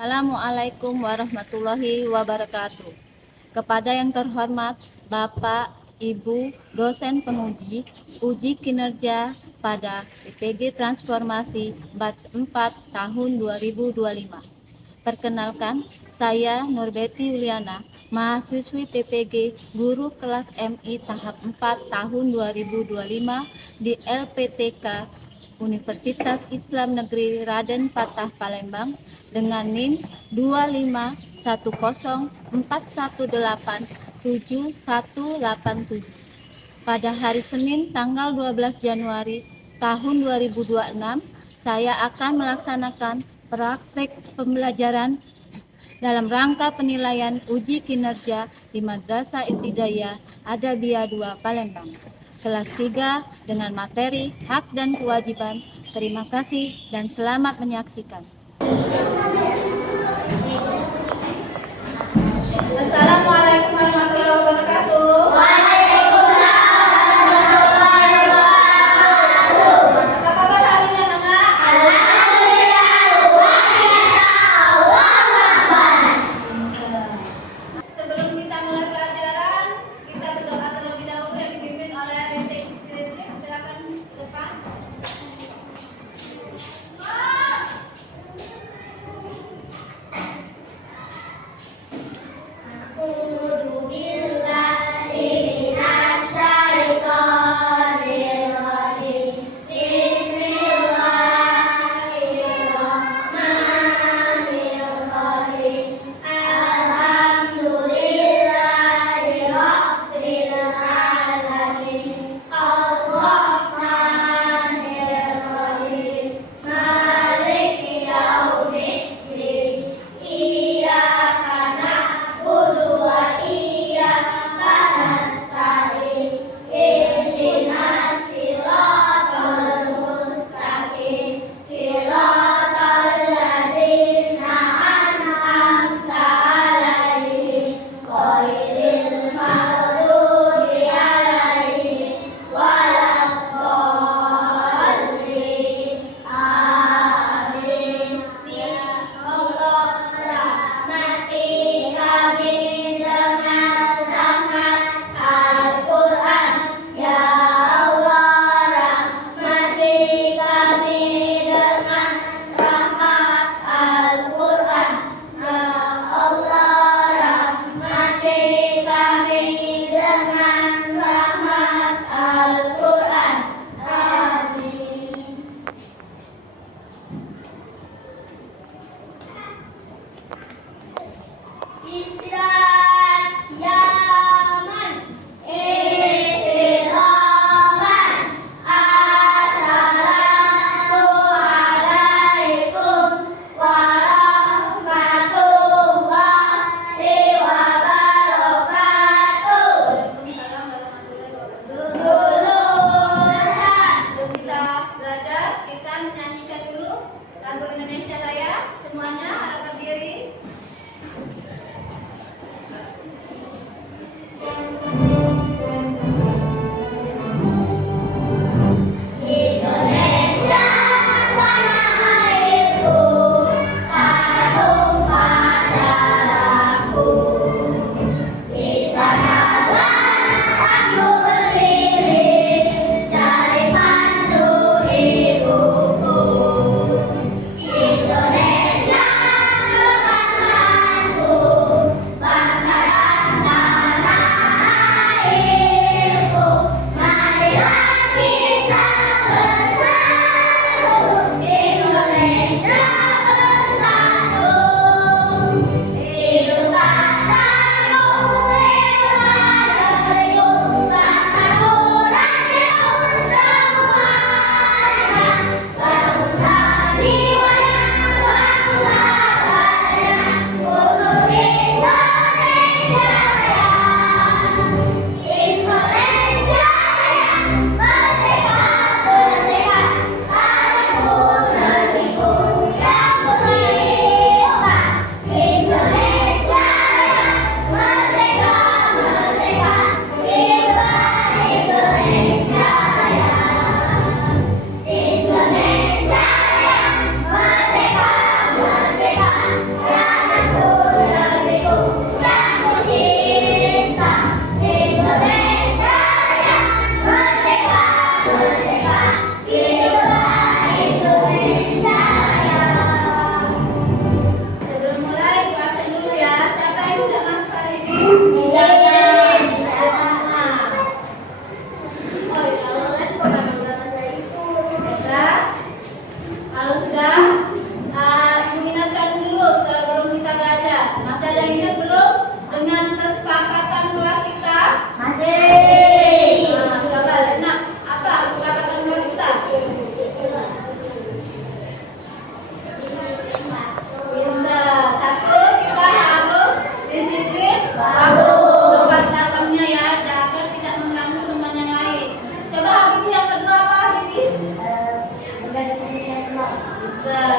Assalamualaikum warahmatullahi wabarakatuh. Kepada yang terhormat Bapak, Ibu, dosen penguji, uji kinerja pada PPG Transformasi Batch 4 tahun 2025. Perkenalkan, saya Nurbeti Yuliana, mahasiswi PPG Guru Kelas MI tahap 4 tahun 2025 di LPTK Universitas Islam Negeri Raden Patah Palembang dengan NIM 2514187. Pada hari Senin tanggal 12 Januari tahun 2026, saya akan melaksanakan praktek pembelajaran dalam rangka penilaian uji kinerja di Madrasah Ibtidaiyah Adabiyah 2 Palembang, kelas 3 dengan materi hak dan kewajiban. Terima kasih dan selamat menyaksikan. Assalamualaikum warahmatullahi wabarakatuh. Apa kabar hari ini, anak-anak? Sebelum kita mulai pelajaran, kita berdoa terlebih dahulu yang dipimpin oleh Rintik. Silakan depan.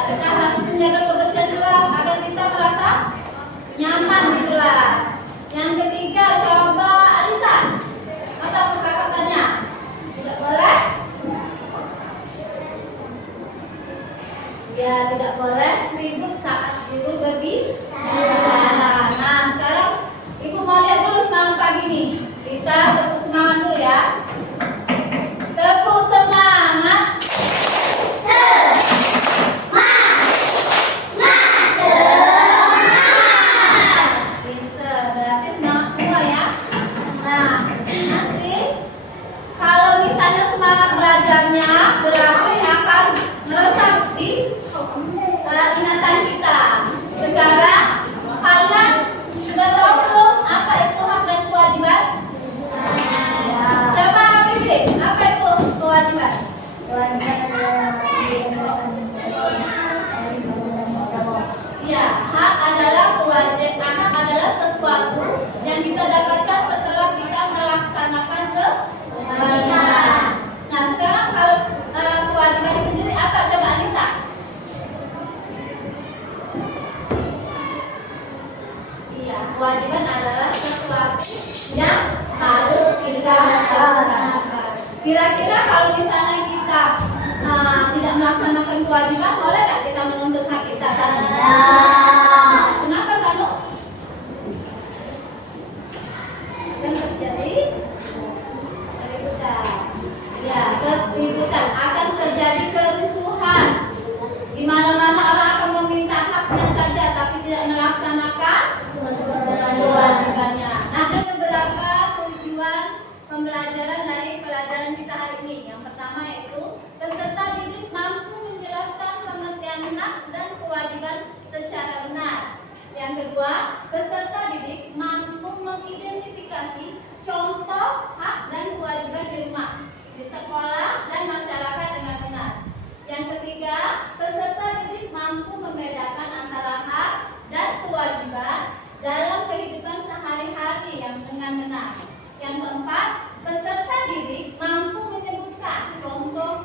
kita harus menjaga kebersihan kelas agar kita merasa nyaman di kelas. Yang ketiga, coba Alisa, apa kata-katanya? Tidak boleh? Ya, tidak boleh ribut saat guru berbicara. Nah, sekarang Ibu mau lihat dulu semangat pagi nih. Kita tepuk semangat dulu ya. Tepuk semangat. Berarti akan meresap di ingatan kita. Sekarang kalian sudah tahu belum apa itu hak dan kewajiban? Coba pilih, apa itu kewajiban? Ya, hak adalah kewajiban. Hak adalah sesuatu yang kita dapatkan setelah kita melaksanakan kewajiban. Nah, sekarang kalau kewajiban sendiri apa? Coba Anissa. Iya, kewajiban adalah sesuatu yang harus kita laksanakan. Kira-kira kalau misalnya kita tidak melaksanakan kewajiban, boleh nggak kita menuntut hak kita? Kenapa kamu? Yang terjadi keributan. Ya, keributan akan terjadi kerusuhan. Di mana-mana orang akan meminta haknya saja, tapi tidak melaksanakan kewajibannya. Nah, ada beberapa tujuan pembelajaran dari pelajaran kita hari ini. Yang pertama yaitu peserta didik mampu menjelaskan pengertian hak dan kewajiban secara benar. Yang kedua, peserta didik mampu mengidentifikasi contoh hak dan kewajiban di rumah, di sekolah dan masyarakat dengan benar. Yang ketiga, peserta didik mampu membedakan antara hak dan kewajiban dalam kehidupan sehari-hari yang dengan benar. Yang keempat, peserta didik mampu menyebutkan contoh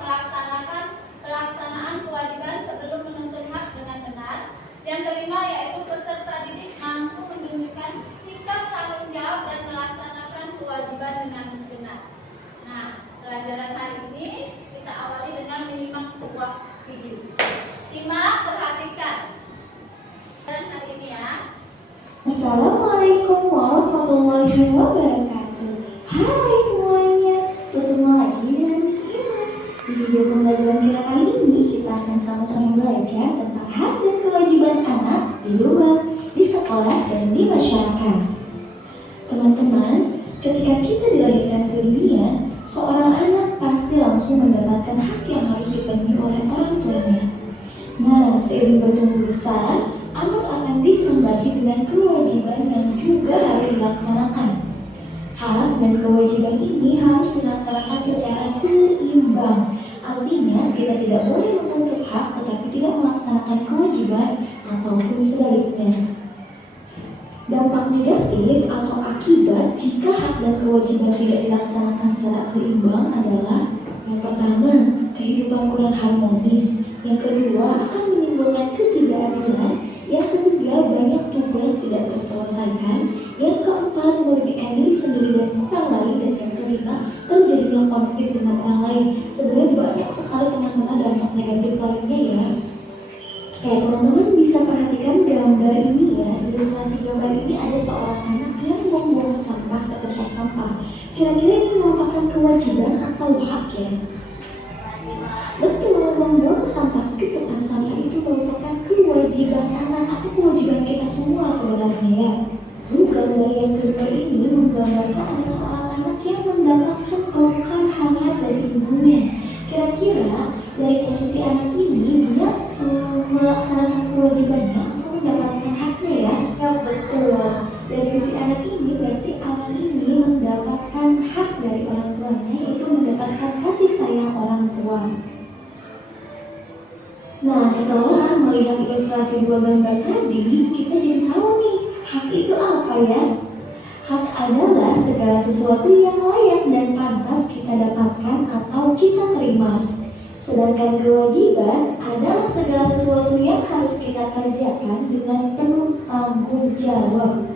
pelaksanaan kewajiban sebelum menuntut hak dengan benar. Yang kelima yaitu peserta didik mampu menunjukkan sikap tanggung jawab dan melaksanakan kewajiban dengan benar. Nah, pelajaran hari ini kita awali dengan menyimak sebuah video. Simak, perhatikan. Dan hari ini ya. Assalamualaikum warahmatullahi wabarakatuh. Hai semuanya, bertemu lagi dengan Miss Imas. Di video pembelajaran kita kali ini kita akan sama-sama belajar tentang hak dan kewajiban anak di rumah, di sekolah, dan di masyarakat. Teman-teman, ketika kita dilahirkan ke dunia, seorang anak pasti langsung mendapatkan hak yang harus dipenuhi oleh orang tuanya. Nah, seiring bertumbuh besar, anak akan dikembali dengan kewajiban yang juga harus dilaksanakan. Hak dan kewajiban ini harus dilaksanakan secara seimbang. Artinya, kita tidak boleh menuntut hak tetapi tidak melaksanakan kewajiban ataupun sebaliknya. Dampak negatif atau akibat jika hak dan kewajiban tidak dilaksanakan secara seimbang adalah: yang pertama, kehidupan kurang harmonis. Yang kedua, akan menimbulkan ketidakadilan. Yang ketiga, banyak tugas tidak terselesaikan. Yang keempat, merugikan diri sendiri dan orang lain. Dan yang kelima, terjadinya konflik dengan orang lain. Sebenarnya banyak sekali teman-teman dampak negatif lainnya ya. Kayak teman-teman bisa perhatikan gambar ini ya. Ilustrasi gambar ini ada seorang anak yang membuang sampah ke tempat sampah. Kira-kira ini merupakan kewajiban atau hak ya? Betul, membuang sampah ke tempat sampah itu merupakan kewajiban anak atau kewajiban kita semua sebenarnya ya. Gambar yang kedua ini menggambarkan ada seorang anak yang mendapatkan pelukan hangat dari ibunya. Kira-kira dari posisi anak ini dia melaksanakan kewajibannya atau mendapatkan haknya ya? Ya betul. Dari sisi anak ini berarti anak ini mendapatkan hak dari orang tuanya, yaitu mendapatkan kasih sayang orang tua. Nah, setelah melihat ilustrasi dua gambar tadi, kita jadi tahu nih, hak itu apa ya? Hak adalah segala sesuatu yang layak dan pantas kita dapatkan atau kita terima. Sedangkan kewajiban adalah segala sesuatu yang harus kita kerjakan dengan penuh tanggung jawab.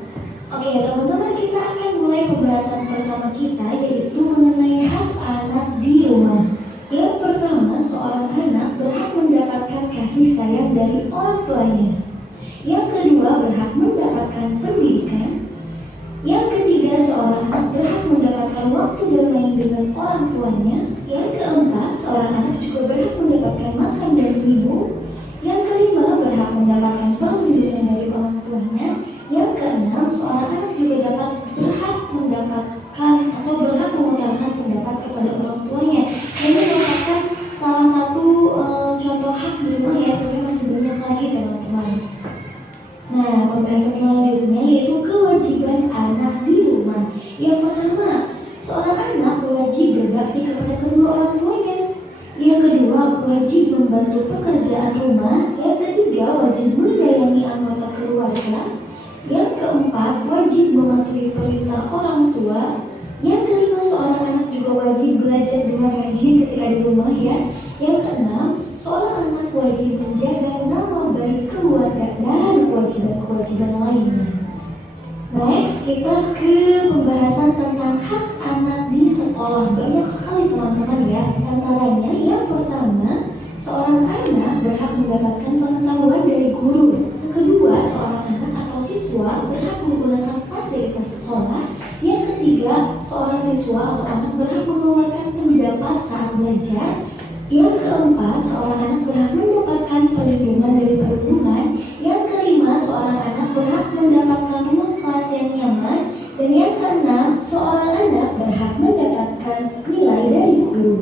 Oke teman-teman, kita akan mulai pembahasan pertama kita, yaitu mengenai hak anak di rumah. Yang pertama, seorang anak berhak mendapatkan kasih sayang dari orang tuanya. Yang kedua, berhak mendapatkan pendidikan. Yang ketiga, seorang anak berhak mendapatkan waktu bermain dengan orang tuanya. Yang keempat, seorang anak juga berhak mendapatkan makan dan minum. Yang kelima, berhak mendapatkan perlindungan dari orang tuanya. Yang keenam, seorang anak juga berhak mendapatkan atau berhak mengutarakan pendapat kepada orang tuanya. Ini merupakan salah satu contoh hak di rumah ya, sebenarnya masih banyak lagi teman-teman. Nah, pembahasan selanjutnya yaitu kewajiban anak di rumah. Yang pertama, seorang anak wajib berbakti kepada kedua orang tuanya. Yang kedua, wajib membantu pekerjaan rumah. Yang ketiga, wajib menyayangi anggota keluarga. Yang keempat, wajib mematuhi perintah orang tua. Yang kelima, seorang anak juga wajib belajar dengan rajin ketika di rumah ya. Yang keenam, seorang anak wajib menjaga nama baik keluarga dan kewajiban-kewajiban lainnya. Next, kita ke pembahasan tentang hak anak di sekolah. Banyak sekali teman-teman ya. Antaranya yang pertama, seorang anak berhak mendapatkan pengetahuan dari guru. Yang kedua, seorang anak atau siswa berhak menggunakan fasilitas sekolah. Yang ketiga, seorang siswa atau anak berhak mengeluarkan pendapat saat belajar. Yang keempat, seorang anak berhak mendapatkan perlindungan dari perundungan. Yang kelima, seorang anak berhak mendapatkan ruang kelas yang nyaman. Dan yang keenam, seorang anak berhak mendapatkan nilai dari guru.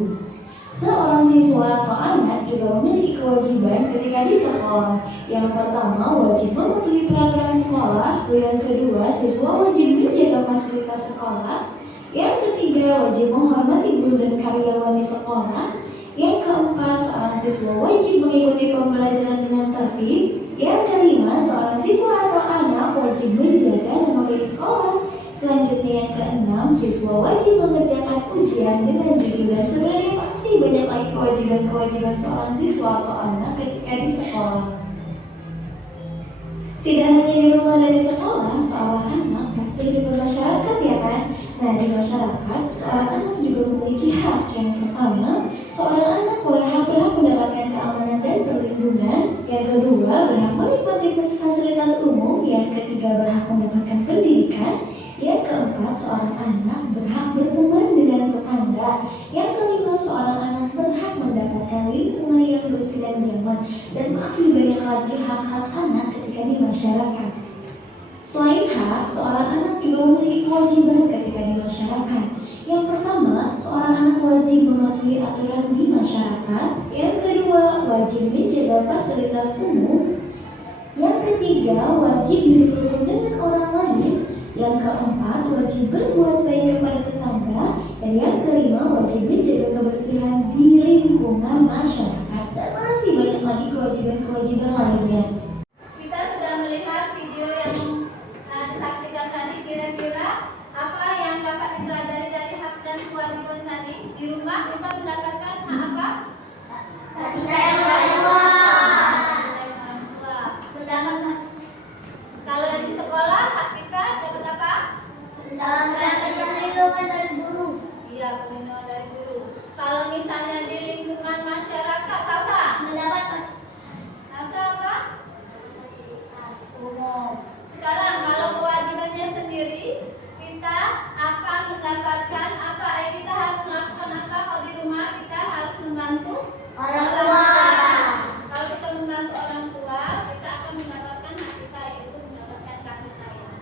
Seorang siswa atau anak juga memiliki kewajiban ketika di sekolah. Yang pertama, wajib mematuhi peraturan sekolah. Yang kedua, siswa wajib menjaga fasilitas sekolah. Yang ketiga, wajib menghormati guru dan karyawan di sekolah. Yang keempat, seorang siswa wajib mengikuti pembelajaran dengan tertib. Yang kelima, seorang siswa atau anak wajib menjaga nama baik sekolah. Selanjutnya yang keenam, siswa wajib mengerjakan ujian dengan jujur. Dan sebenarnya pasti banyak lagi kewajiban-kewajiban seorang siswa atau anak ketika di sekolah. Tidak hanya di rumah dan di sekolah, seorang anak pasti hidup bermasyarakat ya kan? Nah, di masyarakat, seorang anak juga memiliki hak. Yang pertama, seorang anak berhak mendapatkan keamanan dan perlindungan. Yang kedua, berhak menikmati fasilitas umum. Yang ketiga, berhak mendapatkan pendidikan. Yang keempat, seorang anak berhak berteman dengan tetangga. Yang kelima, seorang anak berhak mendapatkan lingkungan yang bersih dan nyaman. Dan masih banyak lagi hak-hak anak ketika di masyarakat. Selain hak, seorang anak juga memiliki kewajiban ketika di masyarakat. Yang pertama, seorang anak wajib mematuhi aturan di masyarakat. Yang kedua, wajib menjaga fasilitas umum. Yang ketiga, wajib hidup rukun dengan orang lain. Yang keempat, wajib berbuat baik kepada tetangga. Dan yang kelima, wajib menjaga kebersihan di lingkungan masyarakat. Dan masih banyak lagi kewajiban-kewajiban lainnya. Kita sudah melihat video yang disaksikan tadi. Kira-kira apa yang dapat dipelajari dari hak dan kewajiban tadi? Di rumah kita mendapatkan hak apa? Kasih sayang orang tua. Mendapat kalau di sekolah hak kita dapat apa? Mendapatkan perlindungan dari guru. Iya, perlindungan dari guru. Kalau misalnya di lingkungan masyarakat, Salsa mendapat Salsa apa? Umum. Sekarang kalau kewajibannya sendiri, kita akan mendapatkan apa? Kita harus melakukan apa? Kalau di rumah kita harus membantu orang tua. Kalau kita membantu orang tua, kita akan mendapatkan hak kita, yaitu mendapatkan kasih sayang.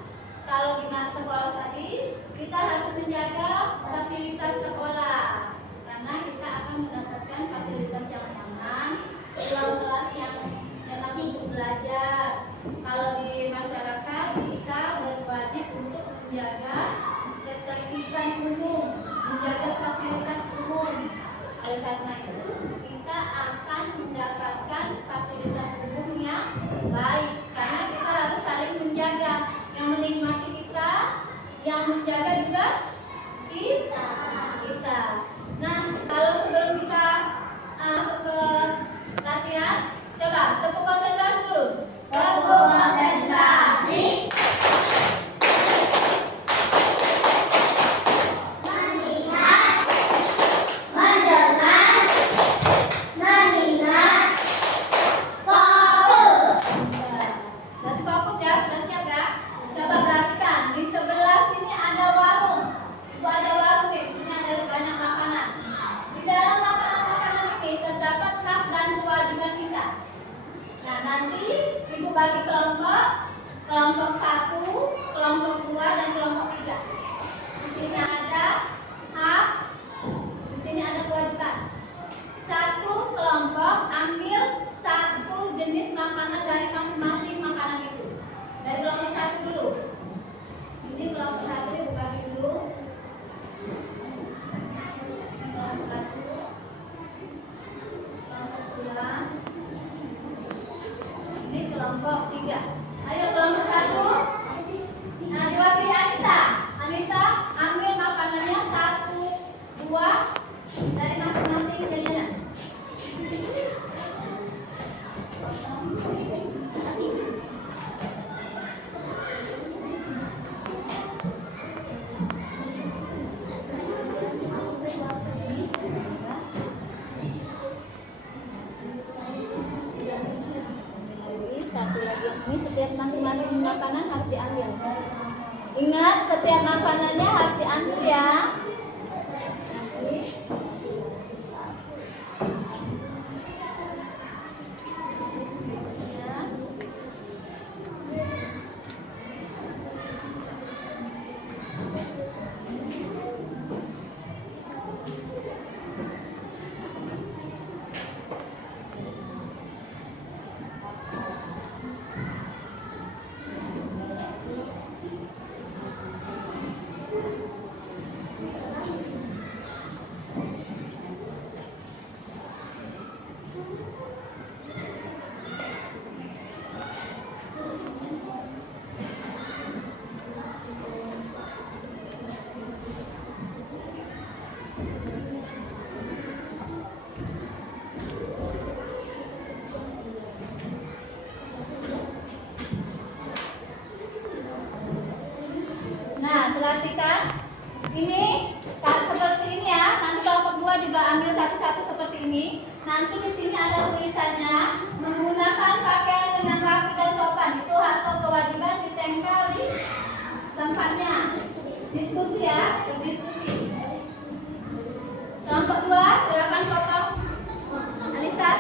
Kalau di sekolah tadi, kita harus menjaga fasilitas sekolah, karena kita akan mendapatkan fasilitas yang nyaman, ruang kelas yang enak untuk belajar. Kalau di masyarakat, kita berwajib untuk menjaga ketertiban umum, menjaga fasilitas umum. Oleh karena itu, kita akan mendapatkan fasilitas umum yang baik, karena kita harus saling menjaga. Yang menikmati kita, yang menjaga juga kita. Nah, kalau sebelum kita Nanti Ibu bagi kelompok, kelompok 1, kelompok 2, dan kelompok 3. Di sini ada hak, di sini ada kewajiban. Satu kelompok ambil satu jenis makanan dari masing-masing makanan itu. Dari kelompok 1 dulu. Ini kelompok 1 Ibu bagi dulu. Kelompok 1, kelompok 2. Ini kelompok 3. Ayo kelompok 1. Nah, diwakili Anissa. Anissa ambil makanannya 1 buah dari masing-masing jajanan. Satu lagi ini, setiap masing-masing makanan harus diambil. Ingat, setiap makanannya harus diambil ya. Perhatikan, ini seperti ini ya. Nanti kelompok 2 juga ambil satu-satu seperti ini. Nanti di sini ada tulisannya menggunakan pakaian dengan rapi dan sopan. Itu hak atau kewajiban ditempel di tempatnya. Diskusi ya, berdiskusi. Kelompok 2 silakan potong. Anissa.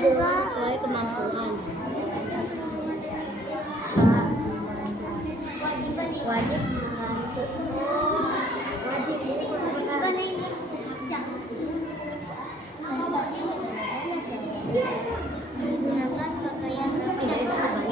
Sesuai kemampuan. Wajib membantu. Menggunakan pakaian rapi dan sopan.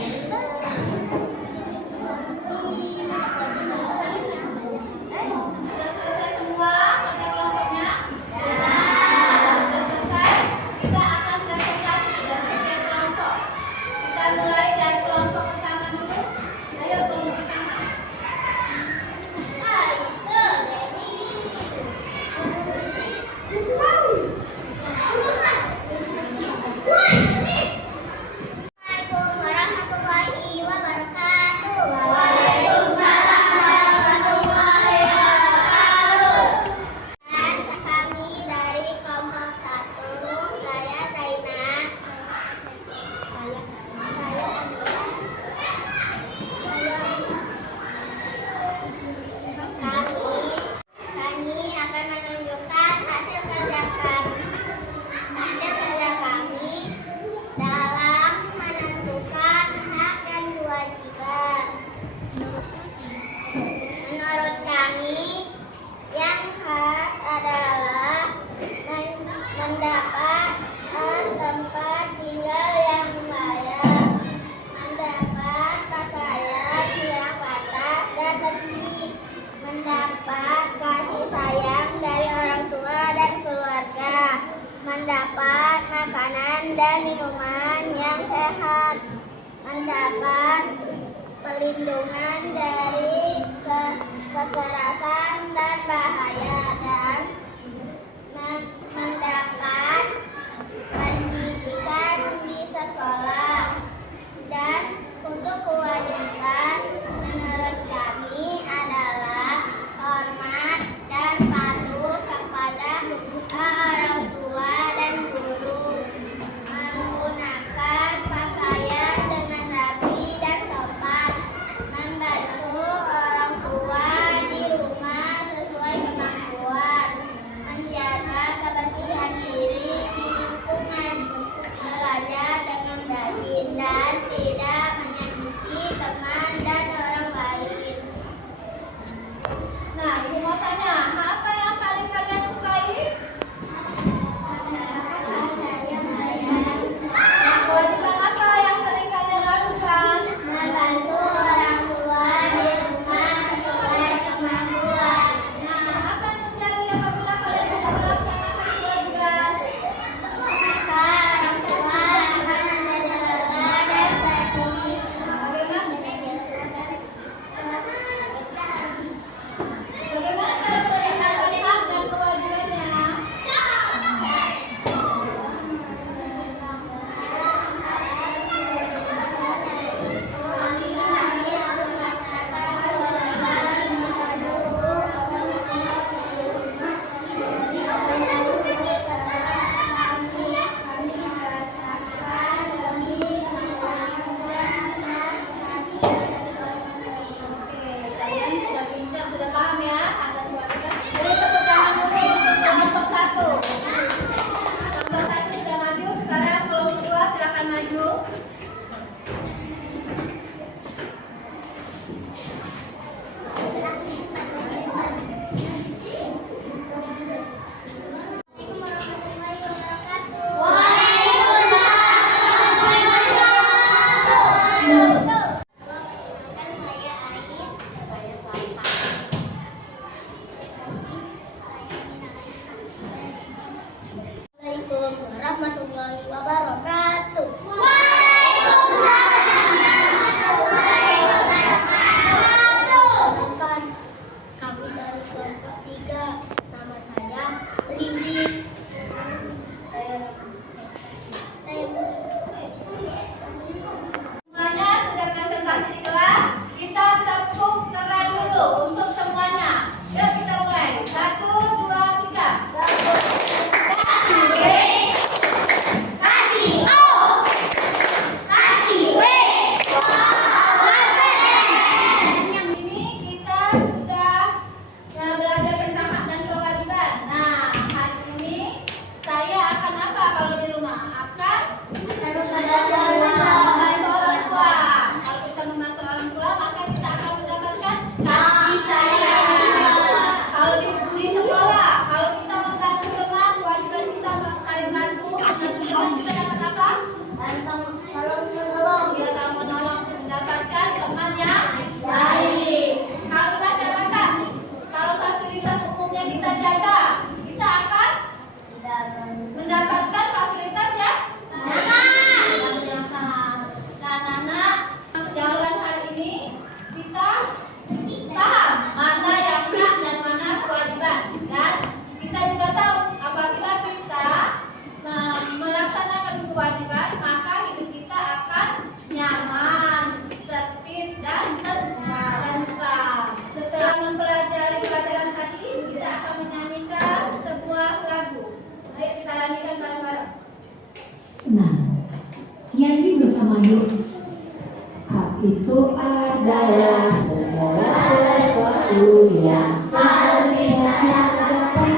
yang harus kita lakukan.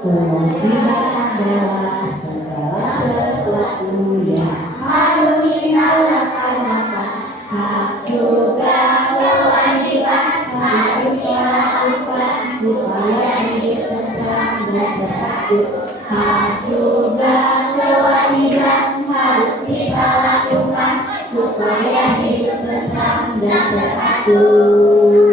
Kewajiban adalah segala sesuatu yang harus kita laksanakan. Hak juga kewajiban harus kita lakukan supaya hidup tentram dan terpadu. Hak juga kewajiban harus kita lakukan supaya hidup tentram dan terpadu.